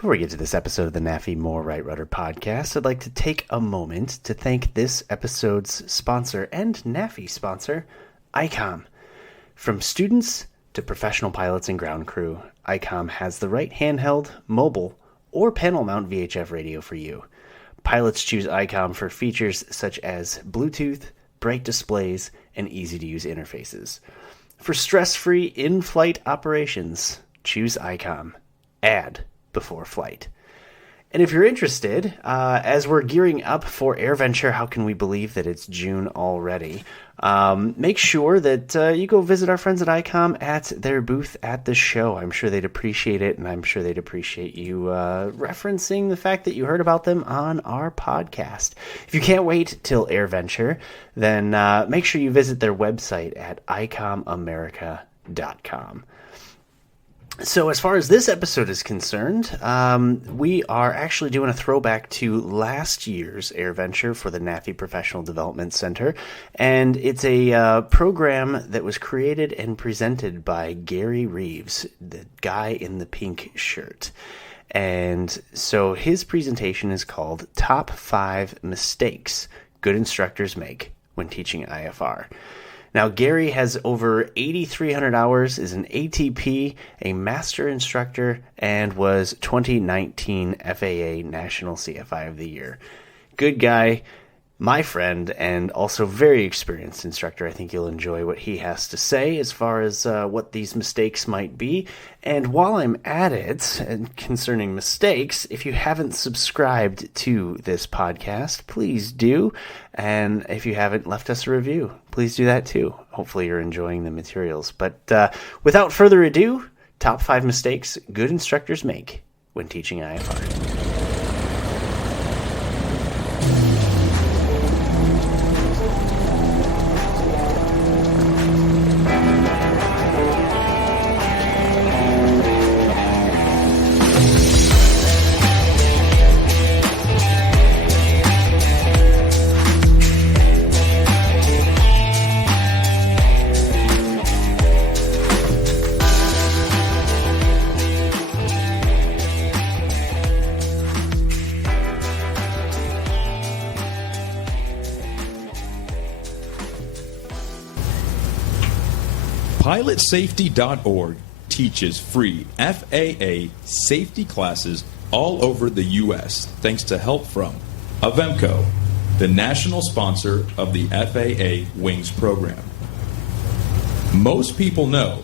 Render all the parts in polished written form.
Before we get to this episode of the NAFI More Right Rudder podcast, I'd like to take a moment to thank this episode's sponsor and NAFI sponsor, ICOM. From students to professional pilots and ground crew, ICOM has the right handheld, mobile, or panel mount VHF radio for you. Pilots choose ICOM for features such as Bluetooth, bright displays, and easy-to-use interfaces. For stress-free in-flight operations, choose ICOM. Add before flight. And if you're interested, as we're gearing up for AirVenture, how can we believe that it's June already? Make sure that you go visit our friends at ICOM at their booth at the show. I'm sure they'd appreciate it, and I'm sure they'd appreciate you referencing the fact that you heard about them on our podcast. If you can't wait till AirVenture, then make sure you visit their website at icomamerica.com. So as far as this episode is concerned, we are actually doing a throwback to last year's AirVenture for the NAFI Professional Development Center, and it's a program that was created and presented by Gary Reeves, the guy in the pink shirt. And so his presentation is called Top 5 Mistakes Good Instructors Make When Teaching IFR. Now, Gary has over 8,300 hours, is an ATP, a master instructor, and was 2019 FAA National CFI of the Year. Good guy, my friend, and also very experienced instructor. I think you'll enjoy what he has to say as far as what these mistakes might be. And while I'm at it, and concerning mistakes, if you haven't subscribed to this podcast, please do. And if you haven't left us a review, please do that too. Hopefully you're enjoying the materials. But without further ado, top 5 mistakes good instructors make when teaching IFR. PilotSafety.org teaches free FAA safety classes all over the U.S. thanks to help from Avemco, the national sponsor of the FAA Wings program. Most people know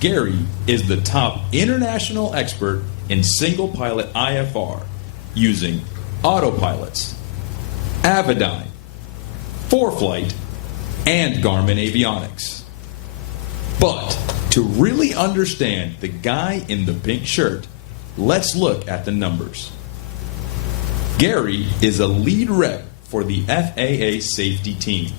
Gary is the top international expert in single-pilot IFR using autopilots, Avidyne, ForeFlight, and Garmin avionics. But to really understand the guy in the pink shirt, let's look at the numbers. Gary is a lead rep for the FAA safety team.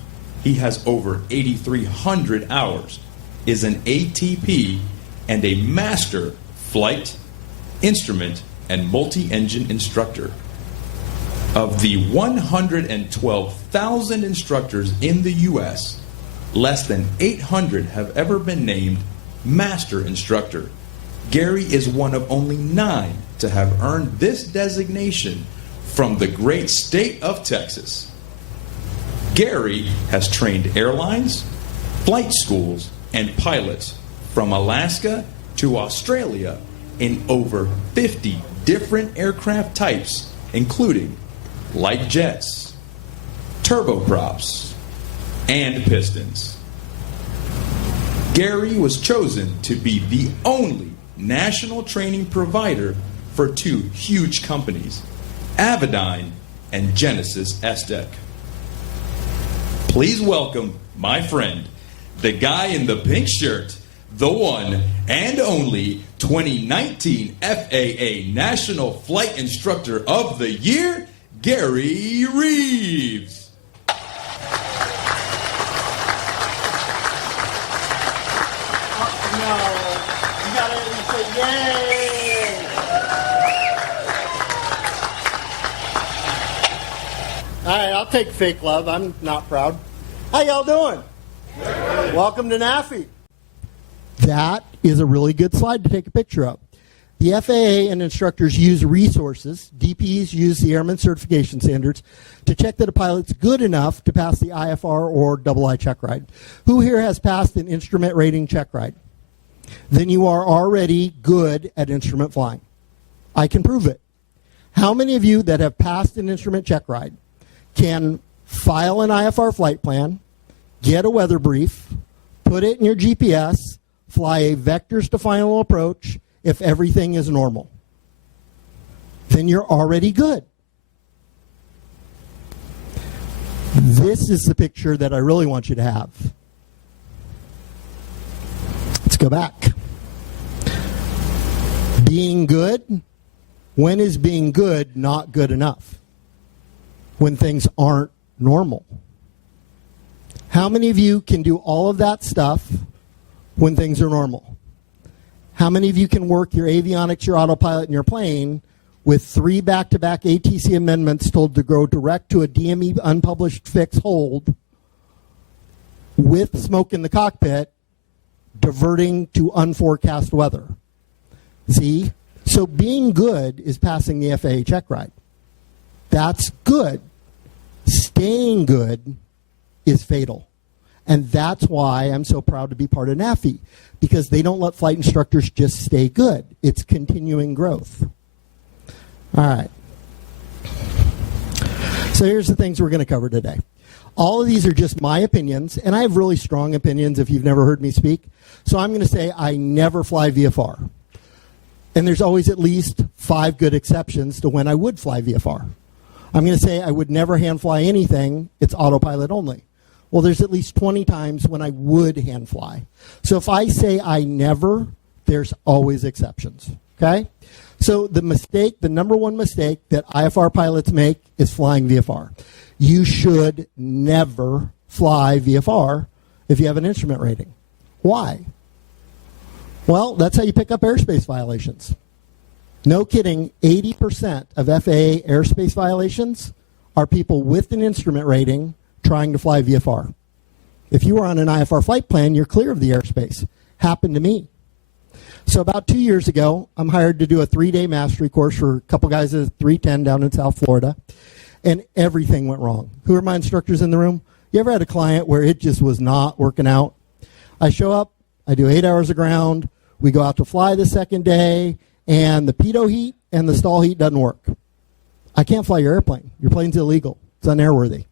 He has over 8,300 hours, is an ATP, and a master flight, instrument, and multi-engine instructor. Of the 112,000 instructors in the U.S., less than 800 have ever been named Master Instructor. Gary is one of only 9 to have earned this designation from the great state of Texas. Gary has trained airlines, flight schools, and pilots from Alaska to Australia in over 50 different aircraft types, including light jets, turboprops, and pistons. Gary was chosen to be the only national training provider for 2 huge companies, Avidyne and Genesis SDEC. Please welcome my friend, the guy in the pink shirt, the one and only 2019 FAA National Flight Instructor of the Year, Gary Reeves. All right, I'll take fake love. I'm not proud. How y'all doing? Welcome to NAFI. That is a really good slide to take a picture of. The FAA and instructors use resources. DPs use the Airman Certification Standards to check that a pilot's good enough to pass the IFR or II check ride. Who here has passed an instrument rating check ride? Then you are already good at instrument flying. I can prove it. How many of you that have passed an instrument check ride can file an IFR flight plan, get a weather brief, put it in your GPS, fly a vectors to final approach if everything is normal? Then you're already good. This is the picture that I really want you to have. Let's go back. Being good. When is being good not good enough? When things aren't normal. How many of you can do all of that stuff when things are normal? How many of you can work your avionics, your autopilot, and your plane with 3 back-to-back ATC amendments told to go direct to a DME unpublished fix hold with smoke in the cockpit, diverting to unforecast weather? See? So being good is passing the FAA check ride. That's good. Staying good is fatal. And that's why I'm so proud to be part of NAFI, because they don't let flight instructors just stay good. It's continuing growth. All right. So here's the things we're going to cover today. All of these are just my opinions, and I have really strong opinions if you've never heard me speak. So I'm going to say I never fly VFR. And there's always at least 5 good exceptions to when I would fly VFR. I'm going to say I would never hand fly anything. It's autopilot only. Well, there's at least 20 times when I would hand fly. So if I say I never, there's always exceptions, okay? So the mistake, the number one mistake that IFR pilots make is flying VFR. You should never fly VFR if you have an instrument rating. Why? Well, that's how you pick up airspace violations. No kidding, 80% of FAA airspace violations are people with an instrument rating trying to fly VFR. If you are on an IFR flight plan, you're clear of the airspace. Happened to me. So about 2 years ago, I'm hired to do a 3-day mastery course for a couple guys at 310 down in South Florida, and everything went wrong. Who are my instructors in the room? You ever had a client where it just was not working out? I show up, I do 8 hours of ground, we go out to fly the second day, and the pitot heat and the stall heat doesn't work. I can't fly your airplane. Your plane's illegal. It's unairworthy.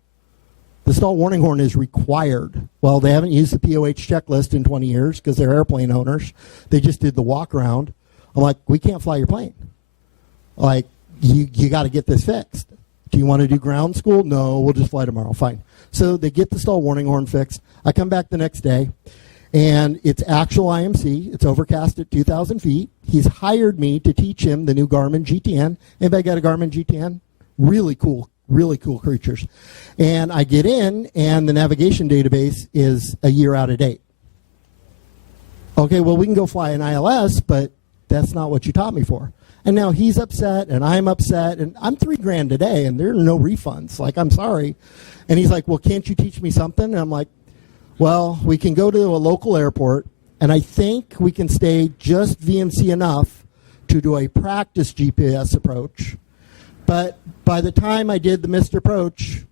The stall warning horn is required. Well, they haven't used the POH checklist in 20 years because they're airplane owners. They just did the walk around. I'm like, we can't fly your plane. Like, you got to get this fixed. Do you want to do ground school? No, we'll just fly tomorrow. Fine. So they get the stall warning horn fixed. I come back the next day, and it's actual IMC. It's overcast at 2,000 feet. He's hired me to teach him the new Garmin GTN. Anybody got a Garmin GTN? Really cool creatures. And I get in, and the navigation database is a year out of date. Okay, well, we can go fly an ILS, but that's not what you taught me for. And now he's upset, and I'm upset, and I'm $3,000 a day, and there are no refunds. Like, I'm sorry. And he's like, well, can't you teach me something? And I'm like, well, we can go to a local airport, and I think we can stay just VMC enough to do a practice GPS approach. But by the time I did the missed approach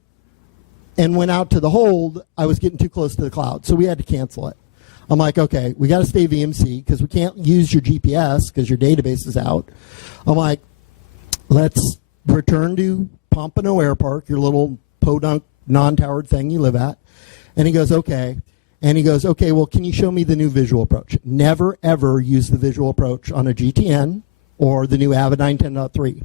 and went out to the hold, I was getting too close to the cloud, so we had to cancel it. I'm like, okay, we got to stay VMC because we can't use your GPS because your database is out. I'm like, let's return to Pompano Air Park, your little podunk non-towered thing you live at. And he goes, okay. And he goes, okay, well, can you show me the new visual approach? Never, ever use the visual approach on a GTN or the new Avidyne 10.3.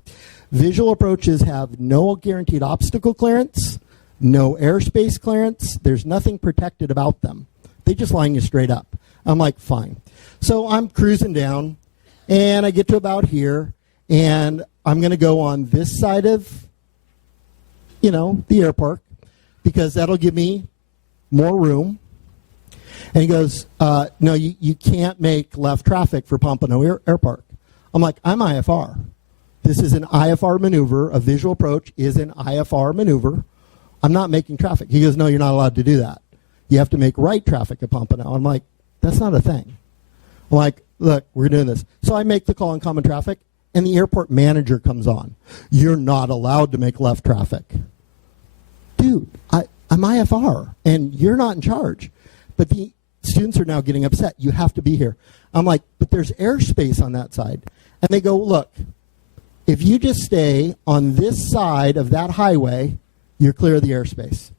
Visual approaches have no guaranteed obstacle clearance, no airspace clearance. There's nothing protected about them. They just line you straight up. I'm like, fine. So I'm cruising down, and I get to about here, and I'm going to go on this side of, the air park, because that'll give me more room. And he goes, no, you can't make left traffic for Pompano Air Park. I'm like, I'm IFR. This is an IFR maneuver. A visual approach is an IFR maneuver. I'm not making traffic. He goes, no, you're not allowed to do that. You have to make right traffic at Pompano. I'm like, that's not a thing. I'm like, look, we're doing this. So I make the call in common traffic, and the airport manager comes on. You're not allowed to make left traffic. Dude, I'm IFR, and you're not in charge. But the students are now getting upset. You have to be here. I'm like, but there's airspace on that side. And they go, look, if you just stay on this side of that highway, you're clear of the airspace.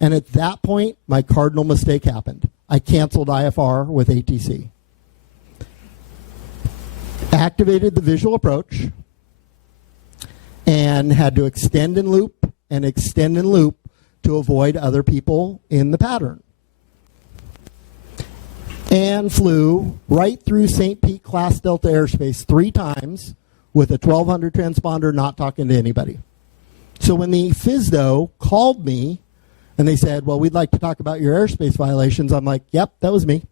And at that point, my cardinal mistake happened. I canceled IFR with ATC. Activated the visual approach and had to extend and loop to avoid other people in the pattern. And flew right through St. Pete Class Delta airspace 3 times with a 1200 transponder, not talking to anybody. So when the FSDO called me and they said, well, we'd like to talk about your airspace violations, I'm like, yep, that was me.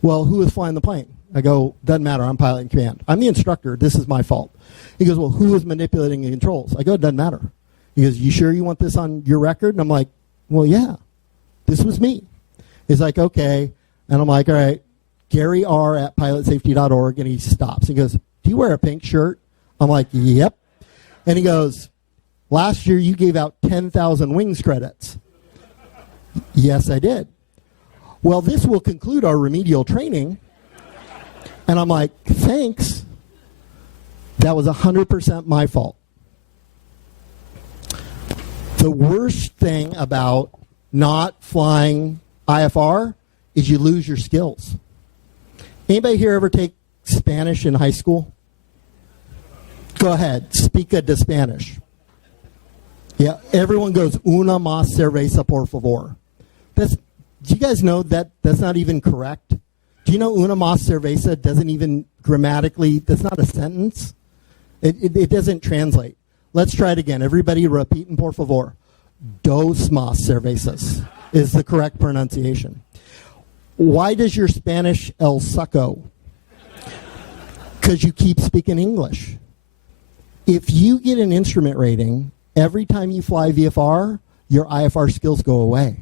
Well, who was flying the plane? I go, doesn't matter, I'm pilot in command. I'm the instructor, this is my fault. He goes, well, who was manipulating the controls? I go, it doesn't matter. He goes, you sure you want this on your record? And I'm like, well, yeah, this was me. He's like, okay. And I'm like, all right, Gary R. at pilotsafety.org. And he stops. He goes, do you wear a pink shirt? I'm like, yep. And he goes, last year you gave out 10,000 wings credits. Yes, I did. Well, this will conclude our remedial training. And I'm like, thanks. That was 100% my fault. The worst thing about not flying IFR is you lose your skills. Anybody here ever take Spanish in high school? Go ahead, speak de Spanish. Yeah, everyone goes, una más cerveza, por favor. Do you guys know that that's not even correct? Do you know una más cerveza doesn't even grammatically, that's not a sentence? It doesn't translate. Let's try it again. Everybody repeat, por favor. Dos más cervezas is the correct pronunciation. Why does your Spanish el suco? Because you keep speaking English. If you get an instrument rating, every time you fly VFR, your IFR skills go away.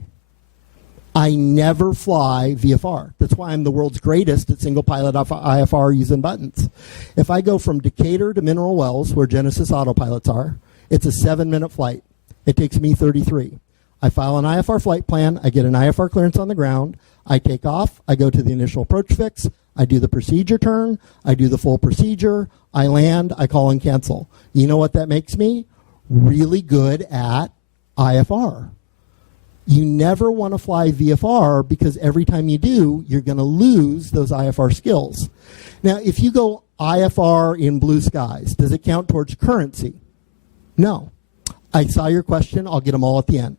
I never fly VFR. That's why I'm the world's greatest at single pilot IFR using buttons. If I go from Decatur to Mineral Wells, where Genesis autopilots are, it's a 7-minute flight. It takes me 33. I file an IFR flight plan. I get an IFR clearance on the ground. I take off. I go to the initial approach fix. I do the procedure turn. I do the full procedure. I land. I call and cancel. You know what that makes me? Really good at IFR. You never want to fly VFR because every time you do, you're going to lose those IFR skills. Now, if you go IFR in blue skies, does it count towards currency? No. I saw your question. I'll get them all at the end.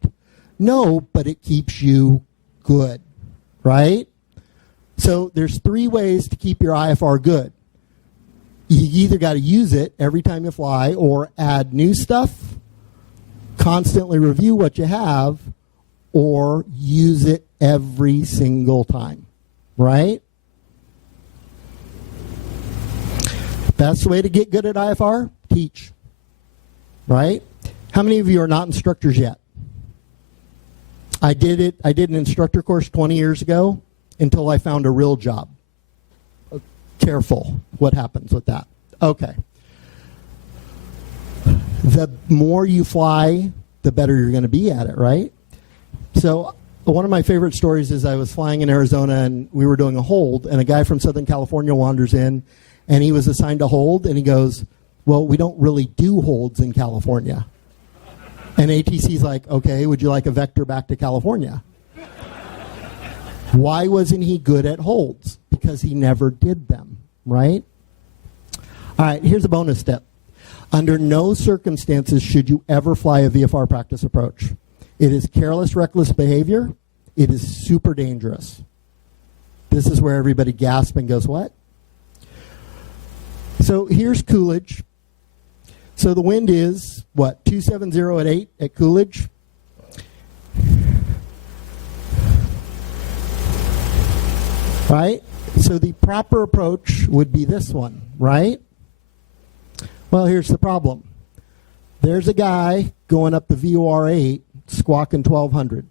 No, but it keeps you good, right? So there's 3 ways to keep your IFR good. You either got to use it every time you fly or add new stuff, constantly review what you have, or use it every single time, right? Best way to get good at IFR? Teach, right? How many of you are not instructors yet? I did an instructor course 20 years ago until I found a real job. Careful what happens with that. Okay. The more you fly, the better you're going to be at it, right? So one of my favorite stories is I was flying in Arizona and we were doing a hold, and a guy from Southern California wanders in and he was assigned a hold, and he goes, well, we don't really do holds in California. And ATC's like, okay, would you like a vector back to California? Why wasn't he good at holds? Because he never did them, right? All right, here's a bonus tip. Under no circumstances should you ever fly a VFR practice approach. It is careless, reckless behavior. It is super dangerous. This is where everybody gasps and goes, what? So here's Coolidge. So the wind is, what, 270 at 8 at Coolidge? Right? So the proper approach would be this one, right? Well, here's the problem. There's a guy going up the VOR 8 squawking 1200.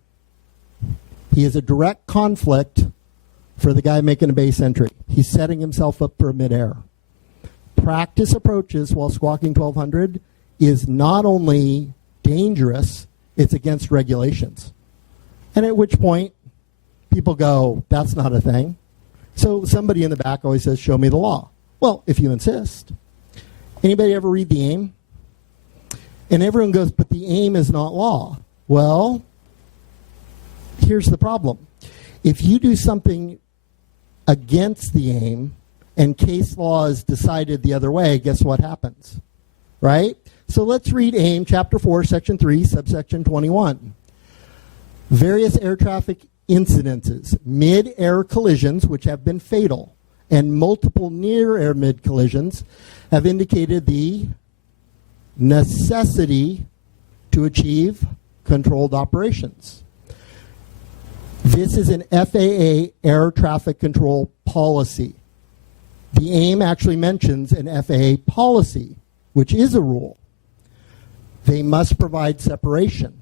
He is a direct conflict for the guy making a base entry. He's setting himself up for midair. Practice approaches while squawking 1200 is not only dangerous, it's against regulations. And at which point, people go, that's not a thing. So somebody in the back always says, show me the law. Well, if you insist. Anybody ever read the AIM? And everyone goes, but the AIM is not law. Well, here's the problem. If you do something against the AIM and case law is decided the other way, guess what happens? Right? So let's read AIM, Chapter 4, Section 3, subsection 21. Various air traffic incidences, mid-air collisions, which have been fatal, and multiple near-air mid collisions have indicated the necessity to achieve controlled operations. This is an FAA air traffic control policy. The AIM actually mentions an FAA policy, which is a rule. They must provide separation.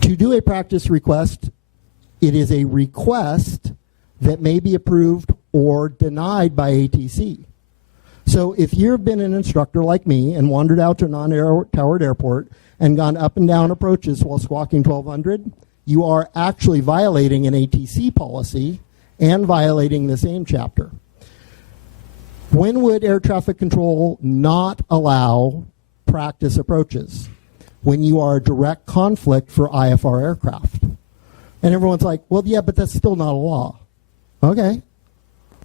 To do a practice request, it is a request that may be approved or denied by ATC. So if you've been an instructor like me and wandered out to a non-towered airport and gone up and down approaches while squawking 1200, you are actually violating an ATC policy and violating the same chapter. When would air traffic control not allow practice approaches? When you are a direct conflict for IFR aircraft. And everyone's like, well, yeah, but that's still not a law. Okay,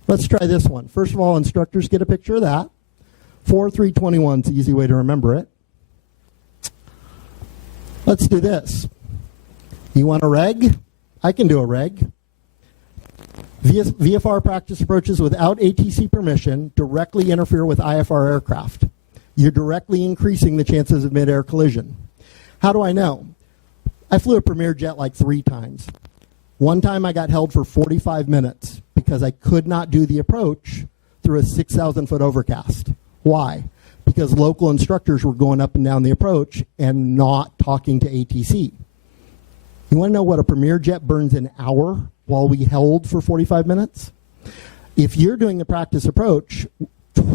let's try this one. First of all, instructors get a picture of that. 4321 is the easy way to remember it. Let's do this. You want a reg? I can do a reg. VFR practice approaches without ATC permission directly interfere with IFR aircraft. You're directly increasing the chances of mid-air collision. How do I know? I flew a Premier jet like 3 times. One time I got held for 45 minutes because I could not do the approach through a 6,000-foot overcast. Why? Because local instructors were going up and down the approach and not talking to ATC. You want to know what a Premier jet burns an hour while we held for 45 minutes? If you're doing the practice approach,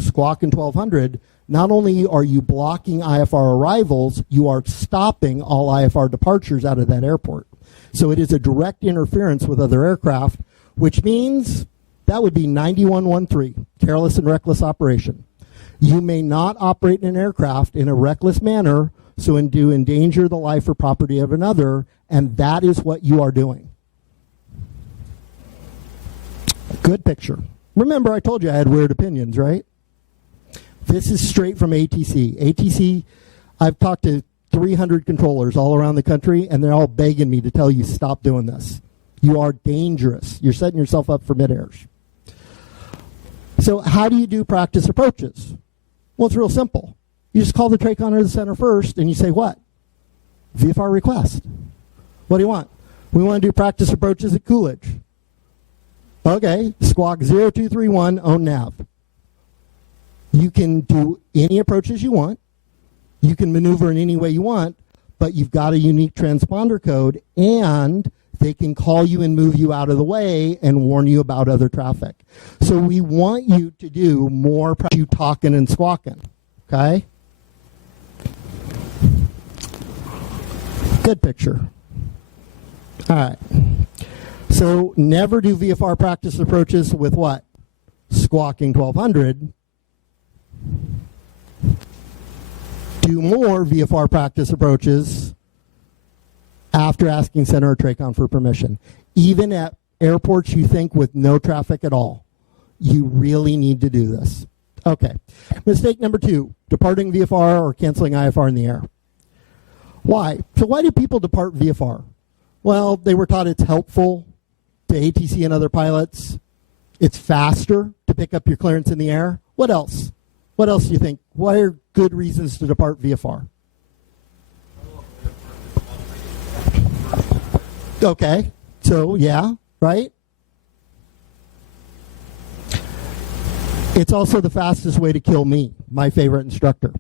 squawking 1200, not only are you blocking IFR arrivals, you are stopping all IFR departures out of that airport. So it is a direct interference with other aircraft, which means that would be 9113, careless and reckless operation. You may not operate an aircraft in a reckless manner so and to endanger the life or property of another, and that is what you are doing. Good picture. Remember, I told you I had weird opinions, right? This is straight from ATC. ATC, I've talked to 300 controllers all around the country, and they're all begging me to tell you, stop doing this. You are dangerous. You're setting yourself up for mid-airs. So how do you do practice approaches? Well, it's real simple. You just call the TRACON or the center first, and you say what? VFR request. What do you want? We want to do practice approaches at Coolidge. Okay, squawk 0231 own nav. You can do any approaches you want. You can maneuver in any way you want, but you've got a unique transponder code, and they can call you and move you out of the way and warn you about other traffic. So we want you to do more you talking and squawking, okay? Good picture. All right. So never do VFR practice approaches with what? Squawking 1200. Do more VFR practice approaches after asking center or TRACON for permission. Even at airports you think with no traffic at all. You really need to do this. Okay. Mistake number 2, departing VFR or canceling IFR in the air. Why? So why do people depart VFR? Well, they were taught it's helpful to ATC and other pilots. It's faster to pick up your clearance in the air. What else? What else do you think? What are good reasons to depart VFR? Okay, so yeah, right? It's also the fastest way to kill me, my favorite instructor.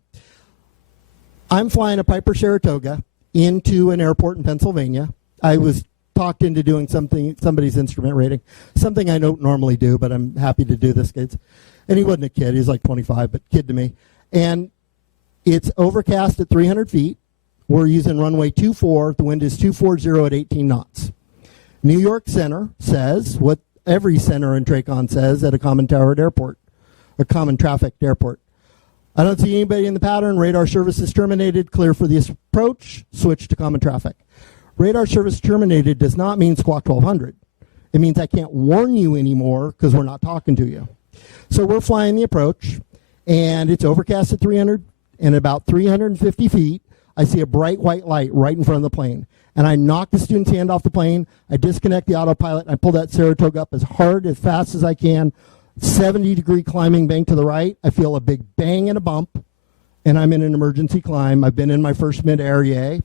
I'm flying a Piper Saratoga into an airport in Pennsylvania. I was talked into doing somebody's instrument rating, something I don't normally do, but I'm happy to do this, kids. And he wasn't a kid. He was like 25, but kid to me. And it's overcast at 300 feet. We're using runway 24. The wind is 240 at 18 knots. New York Center says what every center in TRACON says at a common towered airport, a common trafficked airport. I don't see anybody in the pattern. Radar service is terminated. Clear for the approach. Switch to common traffic. Radar service terminated does not mean squawk 1200. It means I can't warn you anymore because we're not talking to you. So we're flying the approach, and it's overcast at 300, and about 350 feet, I see a bright white light right in front of the plane. And I knock the student's hand off the plane. I disconnect the autopilot. I pull that Saratoga up as hard, as fast as I can. 70-degree climbing bank to the right. I feel a big bang and a bump, and I'm in an emergency climb. I've been in my first mid-air, yay.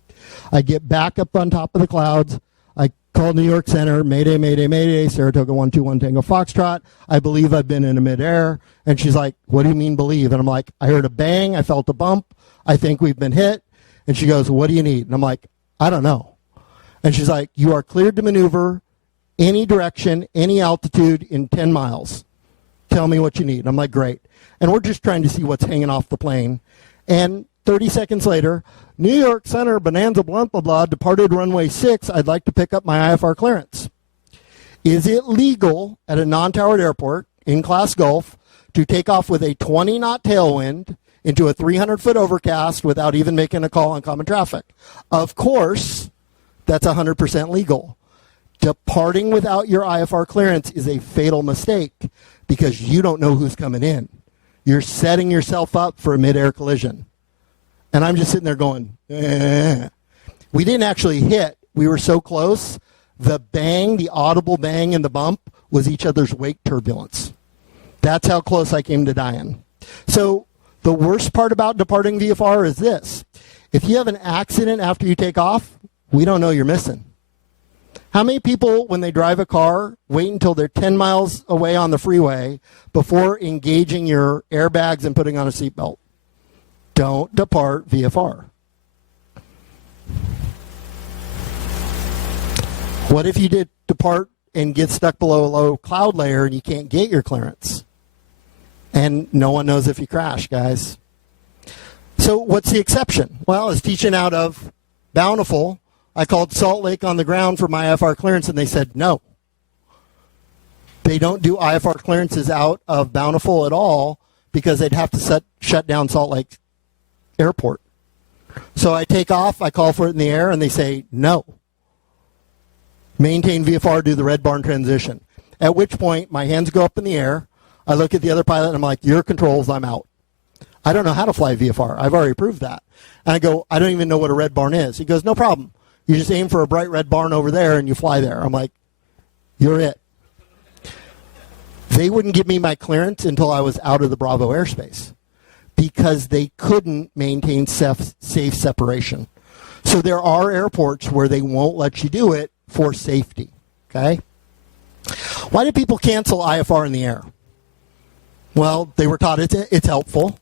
I get back up on top of the clouds. I call New York Center, Mayday, Mayday, Mayday, Saratoga 121 Tango Foxtrot. I believe I've been in a mid-air. And she's like, what do you mean believe? And I'm like, I heard a bang. I felt a bump. I think we've been hit. And she goes, what do you need? And I'm like, I don't know. And she's like, you are cleared to maneuver any direction, any altitude in 10 miles. Tell me what you need. I'm like, great. And we're just trying to see what's hanging off the plane. And 30 seconds later, New York Center, Bonanza, blah, blah, blah, departed runway 6. I'd like to pick up my IFR clearance. Is it legal at a non-towered airport in Class Gulf to take off with a 20-knot tailwind into a 300-foot overcast without even making a call on common traffic? Of course, that's 100% legal. Departing without your IFR clearance is a fatal mistake because you don't know who's coming in. You're setting yourself up for a mid-air collision. And I'm just sitting there going, eh. We didn't actually hit. We were so close. The bang, the audible bang and the bump was each other's wake turbulence. That's how close I came to dying. So the worst part about departing VFR is this. If you have an accident after you take off, we don't know you're missing. How many people, when they drive a car, wait until they're 10 miles away on the freeway before engaging your airbags and putting on a seatbelt? Don't depart VFR. What if you did depart and get stuck below a low cloud layer and you can't get your clearance? And no one knows if you crash, guys. So what's the exception? Well, I was teaching out of Bountiful. I called Salt Lake on the ground for my IFR clearance, and they said no. They don't do IFR clearances out of Bountiful at all because they'd have to shut down Salt Lake Airport. So I take off, I call for it in the air, and they say no. Maintain VFR, do the red barn transition. At which point, my hands go up in the air. I look at the other pilot, and I'm like, your controls, I'm out. I don't know how to fly VFR. I've already proved that. And I go, I don't even know what a red barn is. He goes, no problem. You just aim for a bright red barn over there, and you fly there. I'm like, you're it. They wouldn't give me my clearance until I was out of the Bravo airspace because they couldn't maintain safe separation. So there are airports where they won't let you do it for safety, okay? Why do people cancel IFR in the air? Well, they were taught it's helpful.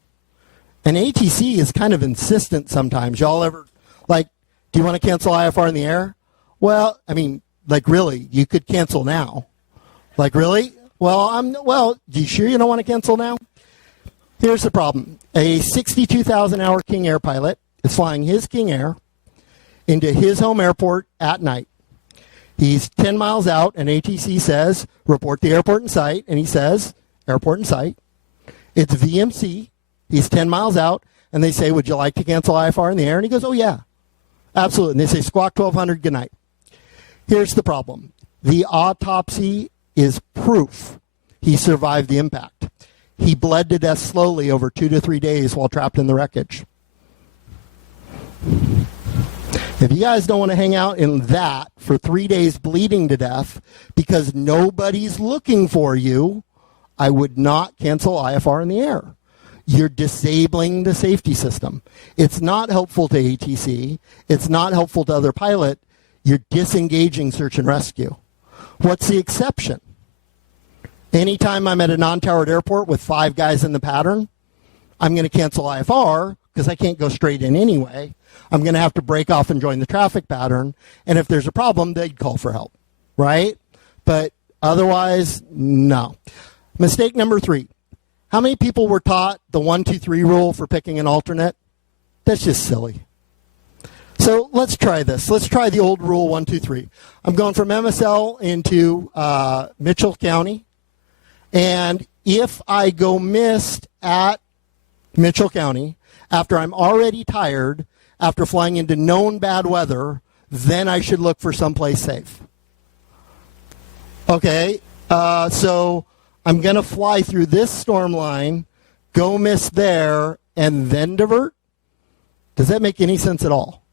And ATC is kind of insistent sometimes. Y'all ever, like, do you want to cancel IFR in the air? Well, I mean, like, really, you could cancel now. Like, really? Well, you sure you don't want to cancel now? Here's the problem. A 62,000-hour King Air pilot is flying his King Air into his home airport at night. He's 10 miles out, and ATC says, report the airport in sight, and he says, airport in sight. It's VMC. He's 10 miles out, and they say, would you like to cancel IFR in the air? And he goes, oh, yeah, absolutely. And they say, squawk 1200, good night. Here's the problem. The autopsy is proof he survived the impact. He bled to death slowly over 2 to 3 days while trapped in the wreckage. If you guys don't want to hang out in that for 3 days bleeding to death because nobody's looking for you, I would not cancel IFR in the air. You're disabling the safety system. It's not helpful to ATC. It's not helpful to other pilot. You're disengaging search and rescue. What's the exception? Anytime I'm at a non-towered airport with 5 guys in the pattern, I'm going to cancel IFR because I can't go straight in anyway. I'm going to have to break off and join the traffic pattern. And if there's a problem, they'd call for help, right? But otherwise, no. Mistake number 3. How many people were taught the 1, 2, 3 rule for picking an alternate? That's just silly. So let's try this. Let's try the old rule 1, 2, 3. I'm going from MSL into Mitchell County. And if I go missed at Mitchell County after I'm already tired, after flying into known bad weather, then I should look for someplace safe. Okay, so I'm going to fly through this storm line, go miss there, and then divert? Does that make any sense at all?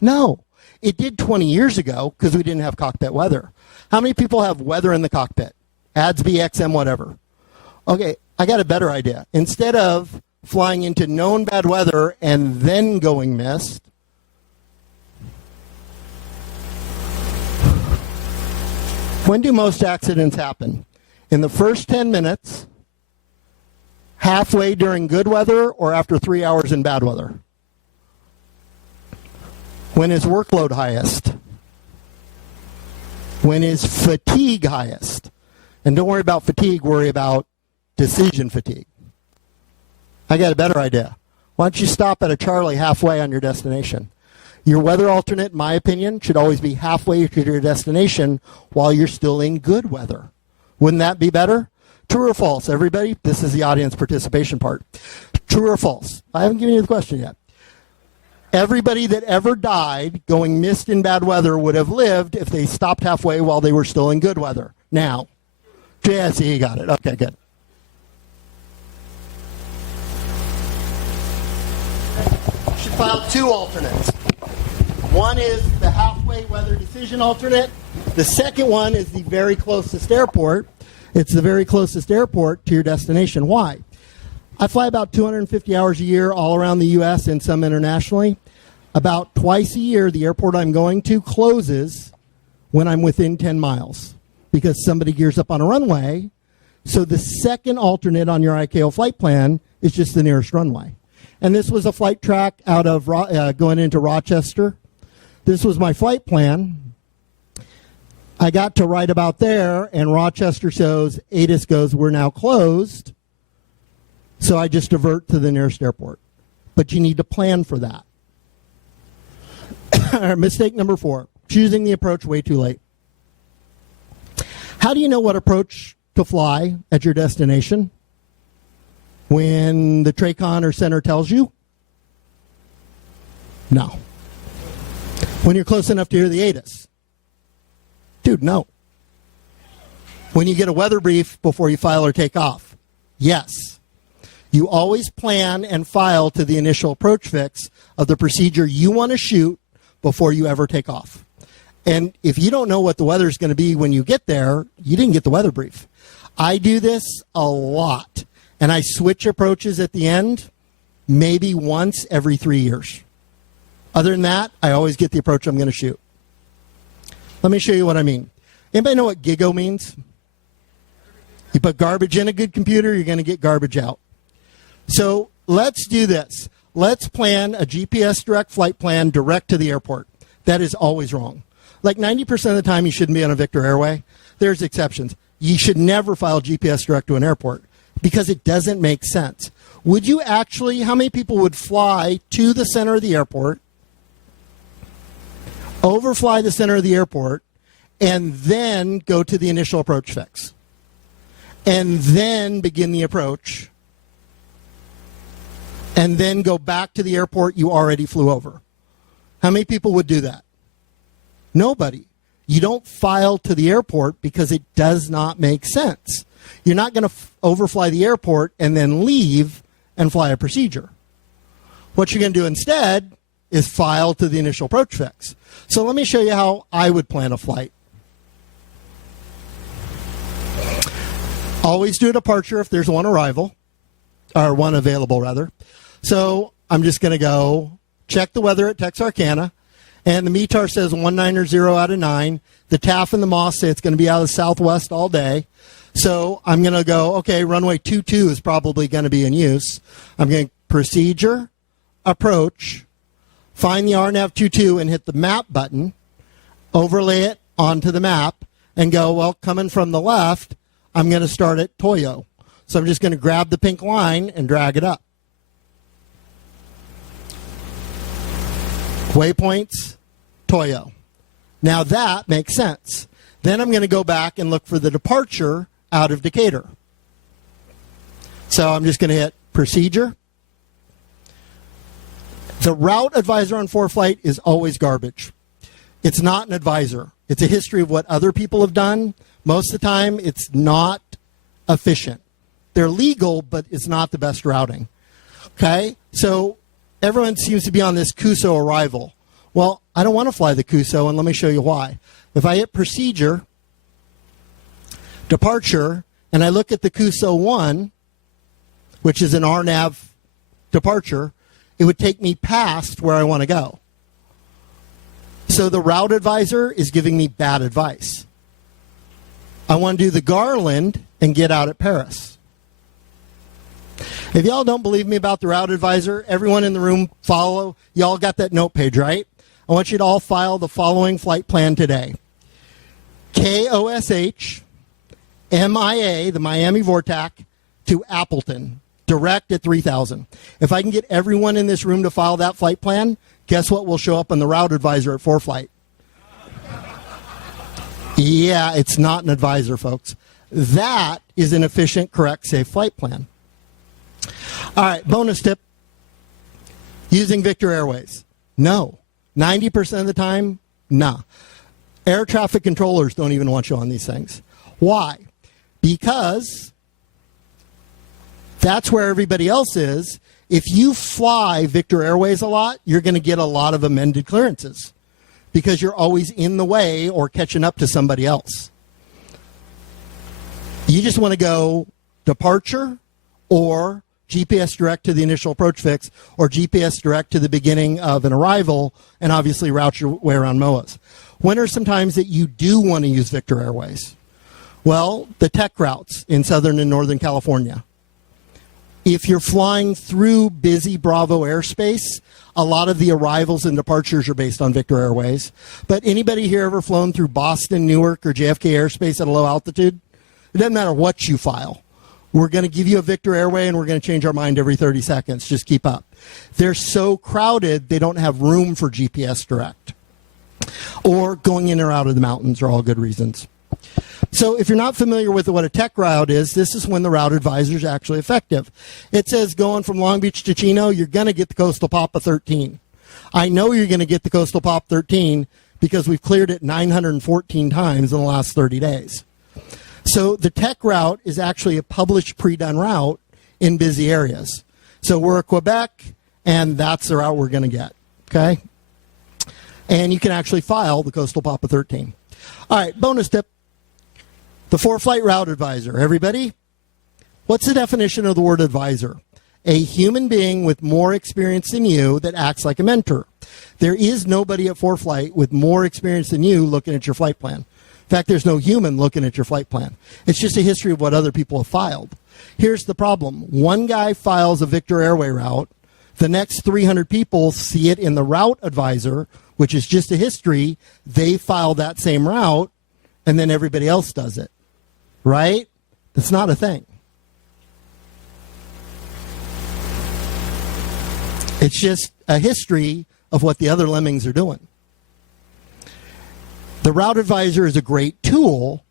No. It did 20 years ago because we didn't have cockpit weather. How many people have weather in the cockpit? ADS-B, XM, whatever. Okay, I got a better idea. Instead of flying into known bad weather and then going missed, when do most accidents happen? In the first 10 minutes, halfway during good weather, or after 3 hours in bad weather? When is workload highest? When is fatigue highest? And don't worry about fatigue, worry about decision fatigue. I got a better idea. Why don't you stop at a Charlie halfway on your destination? Your weather alternate, in my opinion, should always be halfway to your destination while you're still in good weather. Wouldn't that be better? True or false, everybody? This is the audience participation part. True or false? I haven't given you the question yet. Everybody that ever died going missed in bad weather would have lived if they stopped halfway while they were still in good weather. Now, Jesse, you got it. Okay, good. You should file 2 alternates. One is the halfway weather decision alternate. The second one is the very closest airport. It's the very closest airport to your destination. Why? I fly about 250 hours a year all around the U.S. and some internationally. About twice a year, the airport I'm going to closes when I'm within 10 miles because somebody gears up on a runway. So the second alternate on your ICAO flight plan is just the nearest runway. And this was a flight track out of going into Rochester. This was my flight plan. I got to right about there, and Rochester shows, ATIS goes, we're now closed. So I just divert to the nearest airport. But you need to plan for that. Mistake number 4, choosing the approach way too late. How do you know what approach to fly at your destination? When the TRACON or center tells you? No. When you're close enough to hear the ATIS? Dude, no. When you get a weather brief before you file or take off? Yes. You always plan and file to the initial approach fix of the procedure you want to shoot before you ever take off. And if you don't know what the weather is going to be when you get there, you didn't get the weather brief. I do this a lot, and I switch approaches at the end maybe once every 3 years. Other than that, I always get the approach I'm going to shoot. Let me show you what I mean. Anybody know what GIGO means? You put garbage in a good computer, you're going to get garbage out. So let's do this. Let's plan a GPS direct flight plan direct to the airport. That is always wrong. Like 90% of the time, you shouldn't be on a Victor Airway. There's exceptions. You should never file GPS direct to an airport because it doesn't make sense. Would you actually, how many people would fly to the center of the airport, overfly the center of the airport, and then go to the initial approach fix? And then begin the approach, and then go back to the airport you already flew over. How many people would do that? Nobody. You don't file to the airport because it does not make sense. You're not going to overfly the airport and then leave and fly a procedure. What you're going to do instead is file to the initial approach fix. So let me show you how I would plan a flight. Always do a departure if there's one arrival, or one available rather. So I'm just going to go check the weather at Texarkana, and the METAR says 190 out of 9. The TAF and the MOS say it's going to be out of the southwest all day. So I'm going to go, okay, runway 22 is probably going to be in use. I'm going to procedure, approach, find the RNAV 22 and hit the map button, overlay it onto the map, and go, well, coming from the left, I'm going to start at Toyo. So I'm just going to grab the pink line and drag it up. Waypoints, Toyo. Now that makes sense. Then I'm going to go back and look for the departure out of Decatur. So I'm just going to hit procedure. The route advisor on ForeFlight is always garbage. It's not an advisor. It's a history of what other people have done. Most of the time, it's not efficient. They're legal, but it's not the best routing. Okay? So everyone seems to be on this CUSO arrival. Well, I don't want to fly the CUSO, and let me show you why. If I hit procedure, departure, and I look at the CUSO 1, which is an RNAV departure, it would take me past where I want to go. So the route advisor is giving me bad advice. I want to do the Garland and get out at Paris. If y'all don't believe me about the route advisor, everyone in the room follow. Y'all got that note page, right? I want you to all file the following flight plan today. KOSH, MIA, the Miami Vortac, to Appleton, direct at 3000. If I can get everyone in this room to file that flight plan, guess what will show up on the route advisor at ForeFlight? Yeah, it's not an advisor, folks. That is an efficient, correct, safe flight plan. All right, bonus tip. Using Victor Airways. No. 90% of the time, nah. Air traffic controllers don't even want you on these things. Why? Because that's where everybody else is. If you fly Victor Airways a lot, you're going to get a lot of amended clearances because you're always in the way or catching up to somebody else. You just want to go departure or GPS direct to the initial approach fix or GPS direct to the beginning of an arrival and obviously route your way around MOAs. When are some times that you do want to use Victor Airways? Well, the tech routes in Southern and Northern California. If you're flying through busy Bravo airspace, a lot of the arrivals and departures are based on Victor Airways. But anybody here ever flown through Boston, Newark, or JFK airspace at a low altitude? It doesn't matter what you file. We're going to give you a Victor Airway, and we're going to change our mind every 30 seconds. Just keep up. They're so crowded, they don't have room for GPS direct. Or going in or out of the mountains are all good reasons. So if you're not familiar with what a tech route is, this is when the route advisor is actually effective. It says going from Long Beach to Chino, you're going to get the Coastal Papa 13. I know you're going to get the Coastal Pop 13 because we've cleared it 914 times in the last 30 days. So the tech route is actually a published pre-done route in busy areas. So we're at Quebec, and that's the route we're going to get, okay? And you can actually file the Coastal Papa 13. All right, bonus tip. The ForeFlight route advisor. Everybody, what's the definition of the word advisor? A human being with more experience than you that acts like a mentor. There is nobody at ForeFlight with more experience than you looking at your flight plan. In fact, there's no human looking at your flight plan. It's just a history of what other people have filed. Here's the problem. One guy files a Victor Airway route. The next 300 people see it in the route advisor, which is just a history. They file that same route, and then everybody else does it. Right? That's not a thing. It's just a history of what the other lemmings are doing. The route advisor is a great tool,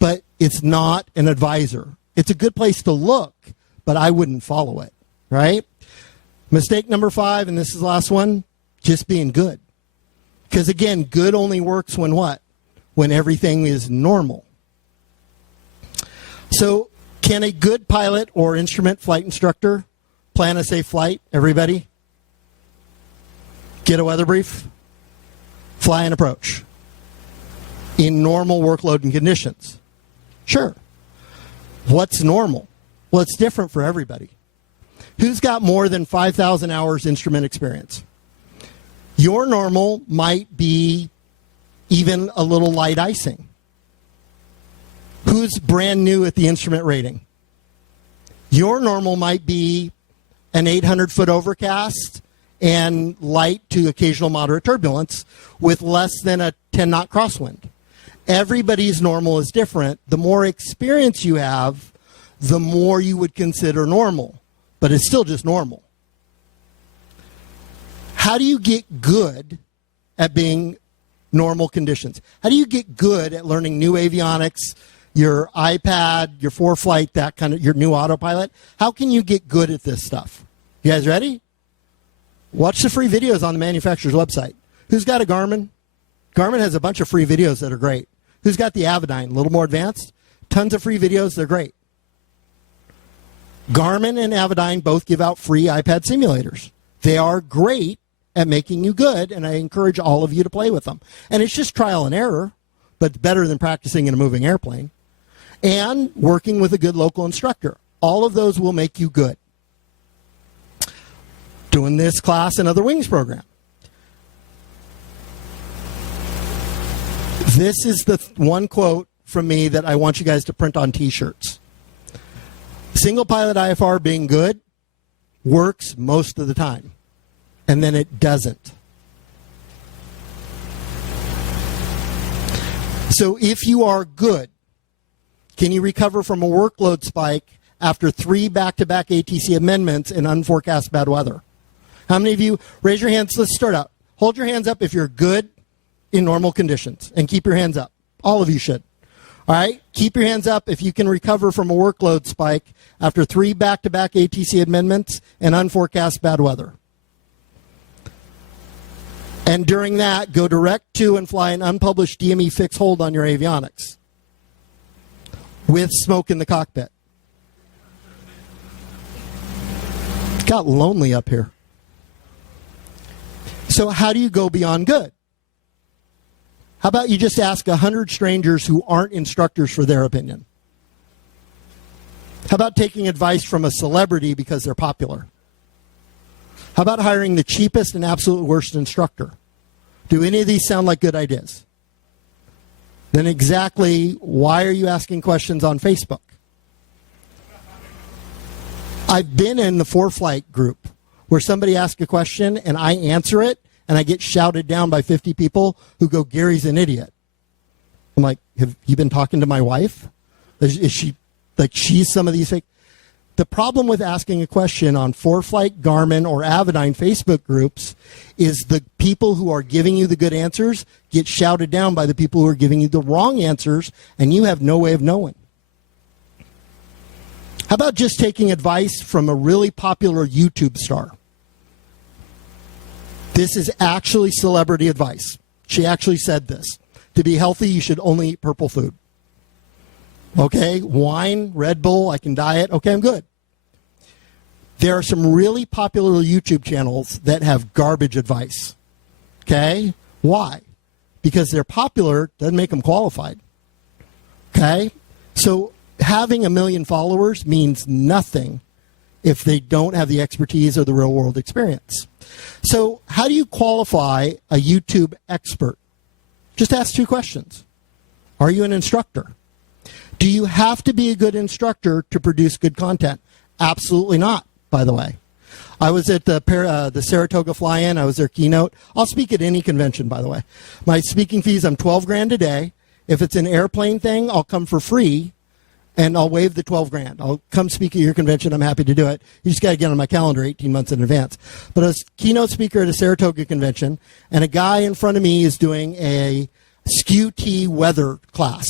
but it's not an advisor. It's a good place to look, but I wouldn't follow it, right? Mistake number 5, and this is the last one, just being good. Because again, good only works when what? When everything is normal. So can a good pilot or instrument flight instructor plan a safe flight, everybody? Get a weather brief, fly and approach in normal workload and conditions. Sure. What's normal? Well, it's different for everybody. Who's got more than 5,000 hours instrument experience? Your normal might be even a little light icing. Who's brand new at the instrument rating? Your normal might be an 800-foot overcast and light to occasional moderate turbulence with less than a 10-knot crosswind. Everybody's normal is different. The more experience you have, the more you would consider normal, but it's still just normal. How do you get good at being normal conditions? How do you get good at learning new avionics, your iPad, your ForeFlight, that kind of, your new autopilot? How can you get good at this stuff? You guys ready? Watch the free videos on the manufacturer's website. Who's got a Garmin? Garmin has a bunch of free videos that are great. Who's got the Avidyne? A little more advanced? Tons of free videos. They're great. Garmin and Avidyne both give out free iPad simulators. They are great at making you good, and I encourage all of you to play with them. And it's just trial and error, but better than practicing in a moving airplane. And working with a good local instructor. All of those will make you good. Doing this class and other wings program. This is the one quote from me that I want you guys to print on t-shirts. Single pilot IFR being good works most of the time, and then it doesn't. So if you are good, can you recover from a workload spike after 3 back-to-back ATC amendments in unforecast bad weather? How many of you, raise your hands, let's start out. Hold your hands up if you're good in normal conditions, and keep your hands up. All of you should. All right? Keep your hands up if you can recover from a workload spike after 3 back-to-back ATC amendments and unforecast bad weather. And during that, go direct to and fly an unpublished DME fixed hold on your avionics with smoke in the cockpit. It got lonely up here. So how do you go beyond good? How about you just ask 100 strangers who aren't instructors for their opinion? How about taking advice from a celebrity because they're popular? How about hiring the cheapest and absolute worst instructor? Do any of these sound like good ideas? Then exactly why are you asking questions on Facebook? I've been in the ForeFlight group where somebody asks a question and I answer it and I get shouted down by 50 people who go, "Gary's an idiot." I'm like, have you been talking to my wife? Is she, like, she's some of these fake? The problem with asking a question on ForeFlight, Garmin, or Avidyne Facebook groups is the people who are giving you the good answers get shouted down by the people who are giving you the wrong answers, and you have no way of knowing. How about just taking advice from a really popular YouTube star? This is actually celebrity advice. She actually said this. To be healthy, you should only eat purple food. Okay, wine, Red Bull, I can diet. Okay, I'm good. There are some really popular YouTube channels that have garbage advice. Okay, why? Because they're popular doesn't make them qualified. Okay, so having 1 million followers means nothing if they don't have the expertise or the real world experience. So how do you qualify a YouTube expert? Just ask 2 questions. Are you an instructor? Do you have to be a good instructor to produce good content? Absolutely not, by the way. I was at the Saratoga fly-in. I was their keynote. I'll speak at any convention, by the way. My speaking fees, I'm $12,000 a day. If it's an airplane thing, I'll come for free, and I'll waive the $12,000. I'll come speak at your convention. I'm happy to do it. You just got to get on my calendar 18 months in advance. But I was keynote speaker at a Saratoga convention, and a guy in front of me is doing a SKU-T weather class.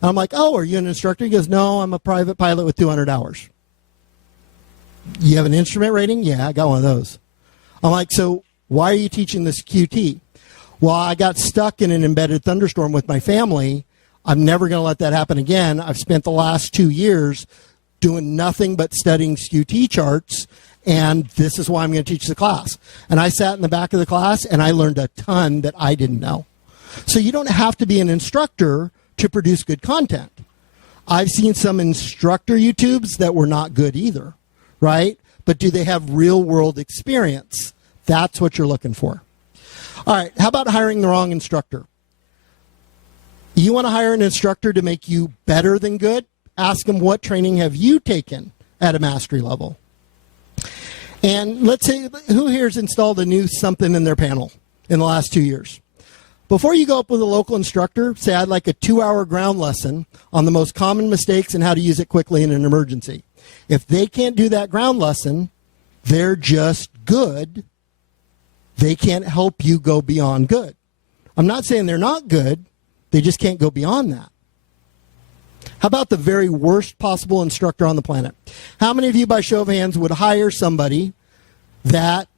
And I'm like, "Oh, are you an instructor?" He goes, "No, I'm a private pilot with 200 hours. You have an instrument rating? Yeah, I got one of those. I'm like, "So why are you teaching this QT?" "Well, I got stuck in an embedded thunderstorm with my family. I'm never going to let that happen again. I've spent the last 2 years doing nothing but studying SKU-T charts, and this is why I'm going to teach the class." And I sat in the back of the class, and I learned a ton that I didn't know. So you don't have to be an instructor to produce good content. I've seen some instructor YouTubes that were not good either, right? But do they have real world experience? That's what you're looking for. All right, how about hiring the wrong instructor? You want to hire an instructor to make you better than good? Ask them, what training have you taken at a mastery level? And let's say, who here has installed a new something in their panel in the last 2 years? Before you go up with a local instructor, say, I'd like a 2-hour ground lesson on the most common mistakes and how to use it quickly in an emergency. If they can't do that ground lesson, they're just good. They can't help you go beyond good. I'm not saying they're not good. They just can't go beyond that. How about the very worst possible instructor on the planet? How many of you, by show of hands, would hire somebody that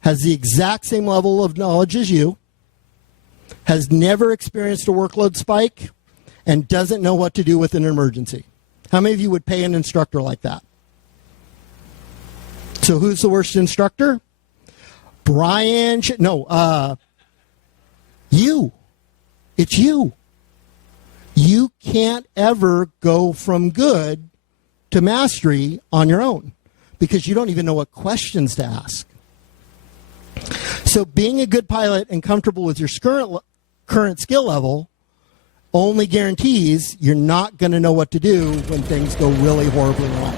has the exact same level of knowledge as you, has never experienced a workload spike, and doesn't know what to do with an emergency? How many of you would pay an instructor like that? So who's the worst instructor? Brian, you. It's you. You can't ever go from good to mastery on your own because you don't even know what questions to ask. So being a good pilot and comfortable with your current skill level only guarantees you're not going to know what to do when things go really horribly wrong.